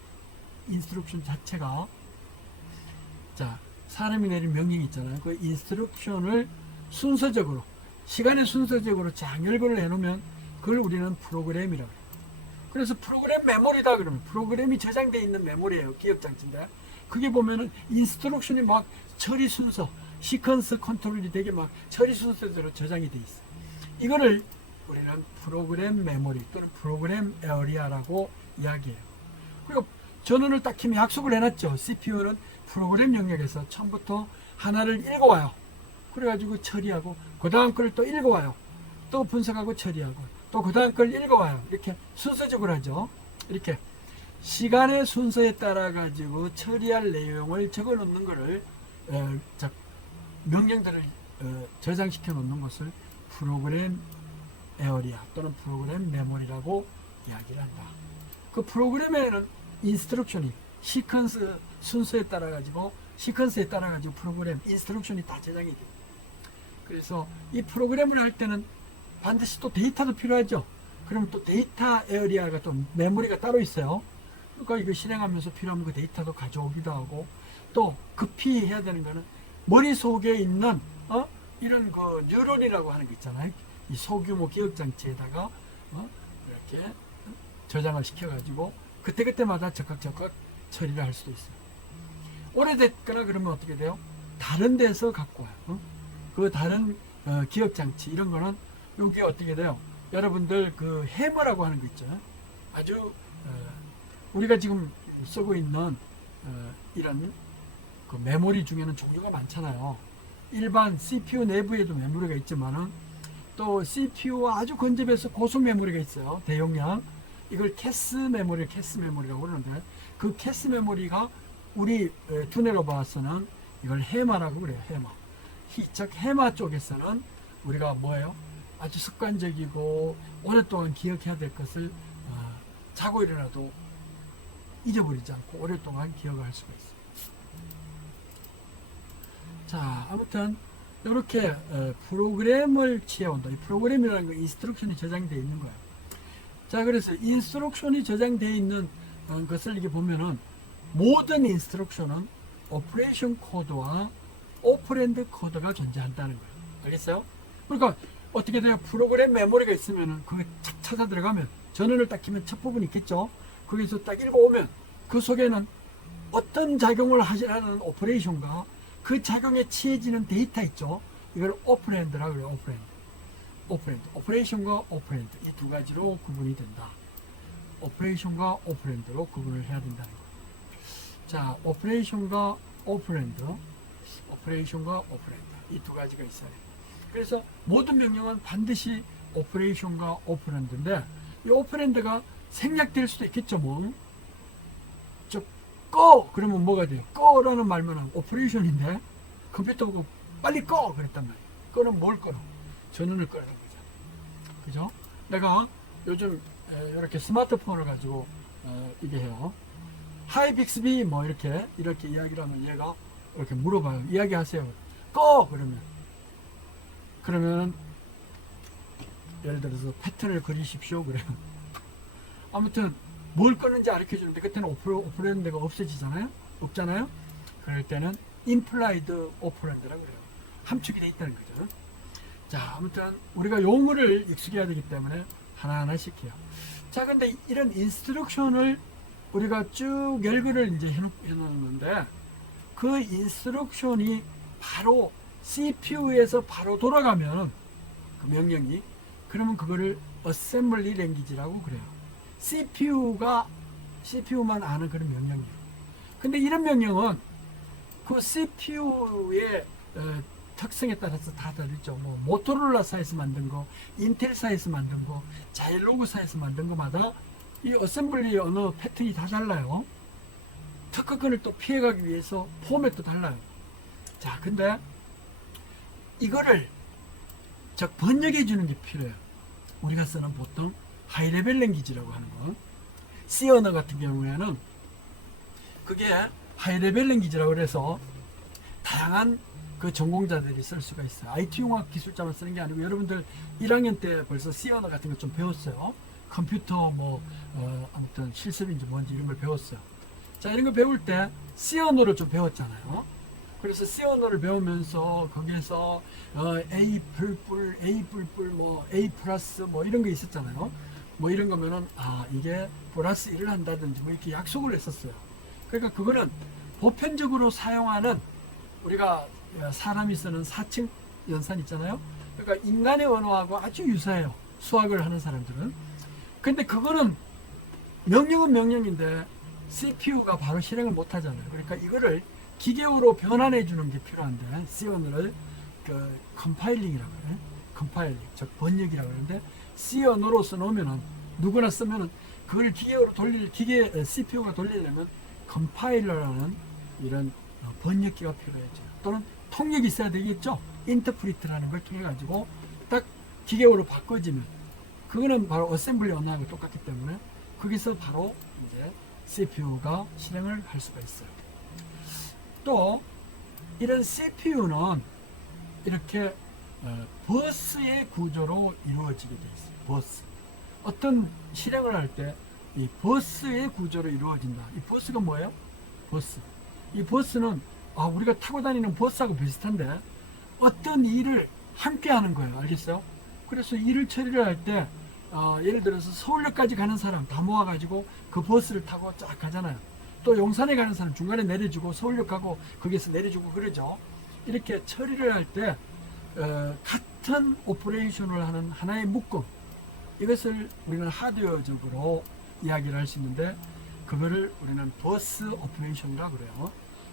자체가, 자, 사람이 내린 명령이 있잖아요. 그 인스트럭션을 순서적으로, 시간의 순서적으로 장열거를 해놓으면 그걸 우리는 프로그램이라고 해요. 그래서 프로그램 메모리다 그러면 프로그램이 저장되어 있는 메모리예요. 기억장치인데 그게 보면은 인스트럭션이 막 처리 순서, 시퀀스 컨트롤이 되게 막 처리 순서대로 저장이 돼 있어요. 이거를 우리는 프로그램 메모리 또는 프로그램 에어리아라고 이야기해요. 그리고 전원을 딱 키면 약속을 해놨죠. CPU는 프로그램 영역에서 처음부터 하나를 읽어와요. 그래가지고 처리하고 그 다음 걸 또 읽어와요. 또 분석하고 처리하고 또 그 다음 걸 읽어와요. 이렇게 순서적으로 하죠. 이렇게 시간의 순서에 따라 가지고 처리할 내용을 적어 놓는 거를 명령들을 저장시켜 놓는 것을 프로그램 에어리아 또는 프로그램 메모리라고 이야기를 한다. 그 프로그램에는 인스트럭션이 시퀀스 순서에 따라 가지고 프로그램 인스트럭션이 다 저장이 돼요. 그래서 이 프로그램을 할 때는 반드시 또 데이터도 필요하죠. 그러면 또 데이터 에어리아가 또 메모리가 따로 있어요. 그러니까 이거 실행하면서 필요한 그 데이터도 가져오기도 하고, 또 급히 해야 되는 거는 머릿속에 있는 이런 그 뉴런이라고 하는 거 있잖아요. 이 소규모 기억장치에다가 이렇게 저장을 시켜가지고 그때그때마다 적각 처리를 할 수도 있어요. 오래됐거나 그러면 어떻게 돼요? 다른 데서 갖고 와요. 그 다른 기억장치 이런 거는 여기 어떻게 돼요? 여러분들 그 해머라고 하는 거 있죠. 아주 우리가 지금 쓰고 있는 이런 그 메모리 중에는 종류가 많잖아요. 일반 CPU 내부에도 메모리가 있지만은 또 CPU와 아주 근접해서 고속 메모리가 있어요. 대용량. 이걸 캐스 메모리라고 그러는데 그 캐스 메모리가 우리 두뇌로 봐서는 이걸 해마라고 그래요. 해마. 즉 해마 쪽에서는 우리가 뭐예요? 아주 습관적이고 오랫동안 기억해야 될 것을 자고 일어나도 잊어버리지 않고 오랫동안 기억을 할 수가 있어요. 자, 아무튼 이렇게 프로그램을 취해온다. 이 프로그램이라는 건 인스트럭션이 저장되어 있는 거예요. 자, 그래서 인스트럭션이 저장되어 있는 것을 이렇게 보면은 모든 인스트럭션은 오퍼레이션 코드와 오퍼랜드 코드가 존재한다는 거예요. 알겠어요? 그러니까 어떻게 돼요? 프로그램 메모리가 있으면은 그게 착 찾아 들어가면 전원을 딱 키면 첫 부분이 있겠죠. 거기서 딱 읽어오면 그 속에는 어떤 작용을 하는 오퍼레이션과 그 작용에 취해지는 데이터 있죠. 이걸 오퍼랜드라고 그래요. 오퍼레이션과 오퍼랜드 이 두 가지로 구분이 된다. 오퍼레이션과 오퍼랜드로 구분을 해야 된다는 거예요. 자, 오퍼레이션과 오퍼랜드 이 두 가지가 있어요. 그래서 모든 명령은 반드시 오퍼레이션과 오퍼랜드인데 이 오퍼랜드가 생략될 수도 있겠죠. 뭐 꺼! 그러면 뭐가 돼요? 꺼라는 말면은 오퍼레이션인데 컴퓨터 보고 빨리 꺼! 그랬단 말이에요. 꺼는 뭘 꺼라? 전원을 꺼라는 거죠. 그죠? 내가 요즘 이렇게 스마트폰을 가지고 이게 해요. 하이 빅스비 뭐 이렇게 이야기를 하면 얘가 이렇게 물어봐요. 이야기하세요. 꺼! 그러면 예를 들어서 패턴을 그리십시오. 그래요. 아무튼 뭘 꺼는지 가르쳐 주는데 그때는 오퍼랜드가 없어지잖아요. 없잖아요. 그럴 때는 implied 오퍼랜드라고 그래요. 함축이 되어 있다는 거죠. 자, 아무튼 우리가 용어를 익숙해야 되기 때문에 하나하나씩 해요. 자, 근데 이런 인스트럭션을 우리가 쭉 열거를 이제 해놓는데 그 인스트럭션이 바로 CPU에서 바로 돌아가면 그 명령이 그러면 그거를 어셈블리 랭귀지라고 그래요. CPU만 아는 그런 명령이에요. 근데 이런 명령은 그 CPU의 특성에 따라서 다 다르죠. 뭐 모토로라사에서 만든 거, 인텔사에서 만든 거, 자일로그사에서 만든 거마다 이 어셈블리 언어 패턴이 다 달라요. 특허권을 또 피해가기 위해서 포맷도 달라요. 자, 근데 이거를 즉 번역해 주는 게 필요해요. 우리가 쓰는 보통 하이레벨 랭귀지라고 하는 거. C 언어 같은 경우에는 그게 하이레벨 랭귀지라고 해서 다양한 그 전공자들이 쓸 수가 있어요. IT 융합 기술자만 쓰는 게 아니고 여러분들 1학년 때 벌써 C 언어 같은 거 좀 배웠어요. 컴퓨터 아무튼 실습인지 뭔지 이런 걸 배웠어요. 자, 이런 거 배울 때 C 언어를 좀 배웠잖아요. 그래서 C 언어를 배우면서 거기에서 A 뿔뿔, A 뿔뿔, A 플러스 이런 거 있었잖아요. 이런 거면은 이게 플러스 1을 한다든지 이렇게 약속을 했었어요. 그러니까 그거는 보편적으로 사용하는 우리가 사람이 쓰는 4층 연산 있잖아요. 그러니까 인간의 언어하고 아주 유사해요. 수학을 하는 사람들은. 근데 그거는 명령은 명령인데 CPU가 바로 실행을 못 하잖아요. 그러니까 이거를 기계어로 변환해 주는 게 필요한데 C 언어를 컴파일링이라고 해요. 컴파일링, 즉 번역이라고 하는데 C 언어로 써놓으면은 누구나 쓰면은 그걸 기계어로 CPU가 돌리려면 컴파일러라는 이런 번역기가 필요하죠. 또는 통역이 있어야 되겠죠. 인터프리트라는 걸 통해 가지고 딱 기계어로 바꿔지면 그거는 바로 어셈블리 언어하고 똑같기 때문에 거기서 바로 이제 CPU가 실행을 할 수가 있어요. 또 이런 CPU는 이렇게 버스의 구조로 이루어지게 되어 있어요. 버스. 어떤 실행을 할 때 이 버스의 구조로 이루어진다. 이 버스가 뭐예요? 버스. 이 버스는 우리가 타고 다니는 버스하고 비슷한데 어떤 일을 함께 하는 거예요. 알겠어요? 그래서 일을 처리를 할 때 예를 들어서 서울역까지 가는 사람 다 모아가지고 그 버스를 타고 쫙 가잖아요. 또 용산에 가는 사람 중간에 내려주고 서울역 가고 거기서 내려주고 그러죠. 이렇게 처리를 할 때 같은 오퍼레이션을 하는 하나의 묶음, 이것을 우리는 하드웨어적으로 이야기를 할 수 있는데 그거를 우리는 버스 오퍼레이션이라고 그래요.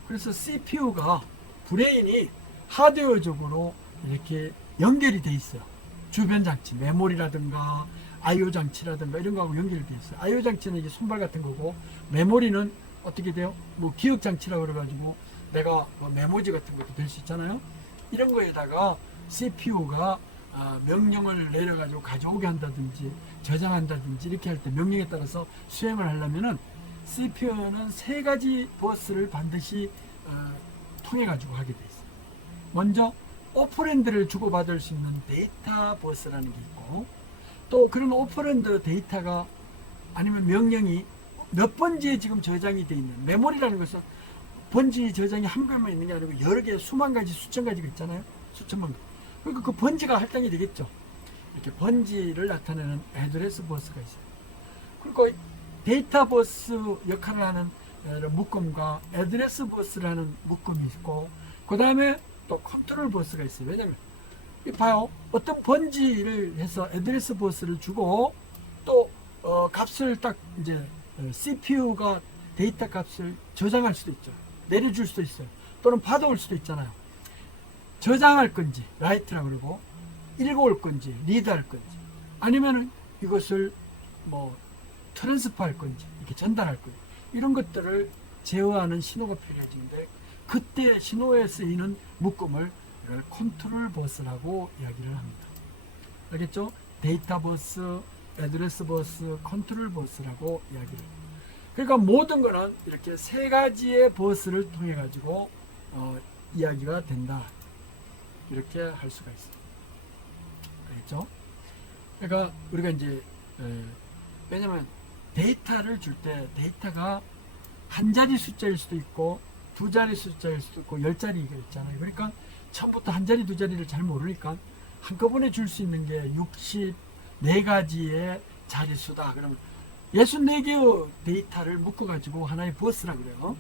그래서 CPU가 브레인이 하드웨어적으로 이렇게 연결이 돼 있어요. 주변 장치, 메모리라든가 IO 장치라든가 이런 거하고 연결이 돼 있어요. IO 장치는 이제 손발 같은 거고 메모리는 어떻게 돼요? 뭐 기억 장치라고 그래가지고 내가 뭐 메모지 같은 것도 될 수 있잖아요. 이런 거에다가 CPU가 명령을 내려가지고 가져오게 한다든지 저장한다든지 이렇게 할 때 명령에 따라서 수행을 하려면은 CPU는 세 가지 버스를 반드시 통해 가지고 하게 돼 있어요. 먼저 오퍼랜드를 주고받을 수 있는 데이터 버스라는 게 있고, 또 그런 오퍼랜드 데이터가 아니면 명령이 몇 번지에 지금 저장이 되어 있는, 메모리라는 것은 번지 저장이 한 번만 있는 게 아니고 여러 개, 수만 가지, 수천 가지가 있잖아요. 수천만 가지. 그러니까 그 번지가 할당이 되겠죠. 이렇게 번지를 나타내는 애드레스 버스가 있어요. 그리고 데이터 버스 역할을 하는 묶음과 애드레스 버스라는 묶음이 있고, 그 다음에 또 컨트롤 버스가 있어요. 왜냐면 봐요, 어떤 번지를 해서 애드레스 버스를 주고 또 값을 딱 이제 CPU가 데이터 값을 저장할 수도 있죠. 내려줄 수도 있어요. 또는 받아올 수도 있잖아요. 저장할 건지 라이트라고 그러고, 읽어올 건지 리드할 건지, 아니면은 이것을 뭐 트랜스퍼할 건지 이렇게 전달할 건지, 이런 것들을 제어하는 신호가 필요해지는데, 그때 신호에 쓰이는 묶음을 컨트롤 버스라고 이야기를 합니다. 알겠죠? 데이터 버스, 애드레스 버스, 컨트롤 버스라고 이야기를 합니다. 그러니까 모든 거는 이렇게 세 가지의 버스를 통해 가지고 이야기가 된다, 이렇게 할 수가 있어요. 알겠죠? 그러니까 우리가 이제 왜냐면 데이터를 줄 때 데이터가 한 자리 숫자일 수도 있고 두 자리 숫자일 수도 있고 10자리가 있잖아요. 그러니까 처음부터 한 자리 두 자리를 잘 모르니까 한꺼번에 줄 수 있는 게 64가지의 자릿수다. 그러면 64개의 데이터를 묶어가지고 하나의 버스라 그래요.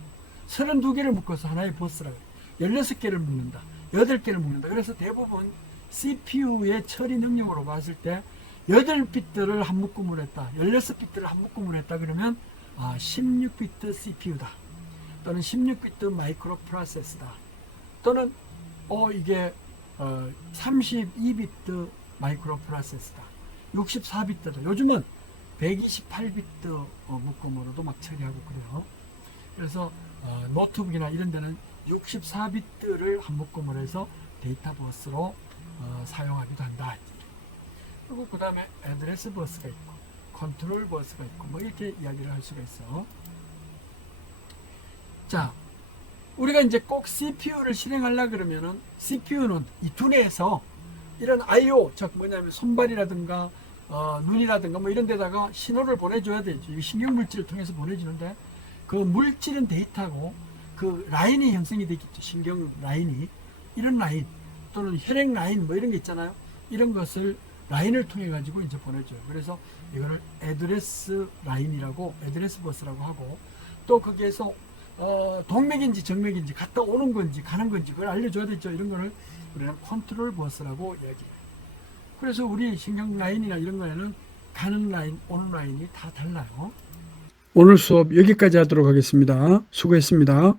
32개를 묶어서 하나의 버스라 그래요. 16개를 묶는다, 8개를 묶는다. 그래서 대부분 CPU의 처리 능력으로 봤을 때 8비트를 한 묶음을 했다, 16비트를 한 묶음을 했다 그러면 16비트 CPU다, 또는 16비트 마이크로 프로세서다, 또는 이게 32비트 마이크로 프로세서다, 64비트다. 요즘은 128비트 묶음으로도 막 처리하고 그래요. 그래서 노트북이나 이런 데는 64비트를 한 묶음을 해서 데이터 버스로 사용하기도 한다. 그리고 그 다음에 애드레스 버스가 있고 컨트롤 버스가 있고 뭐 이렇게 이야기를 할 수가 있어. 자, 우리가 이제 꼭 CPU를 실행하려 그러면은 CPU는 이 두뇌에서 이런 I/O, 즉 뭐냐면 손발이라든가 눈이라든가 뭐 이런 데다가 신호를 보내줘야 되죠. 이 신경물질을 통해서 보내주는데, 그 물질은 데이터고 그 라인이 형성이 되겠죠. 신경 라인이, 이런 라인 또는 혈액 라인 뭐 이런 게 있잖아요. 이런 것을 라인을 통해 가지고 이제 보내줘요. 그래서 이거를 애드레스 라인이라고, 애드레스 버스라고 하고, 또 거기에서 동맥인지 정맥인지 갔다 오는 건지 가는 건지 그걸 알려줘야 되죠. 이런 거를 우리는 컨트롤 버스라고 이야기해요. 그래서 우리 신경 라인이나 이런 거에는 가는 라인, 오는 라인이 다 달라요. 오늘 수업 여기까지 하도록 하겠습니다. 수고했습니다.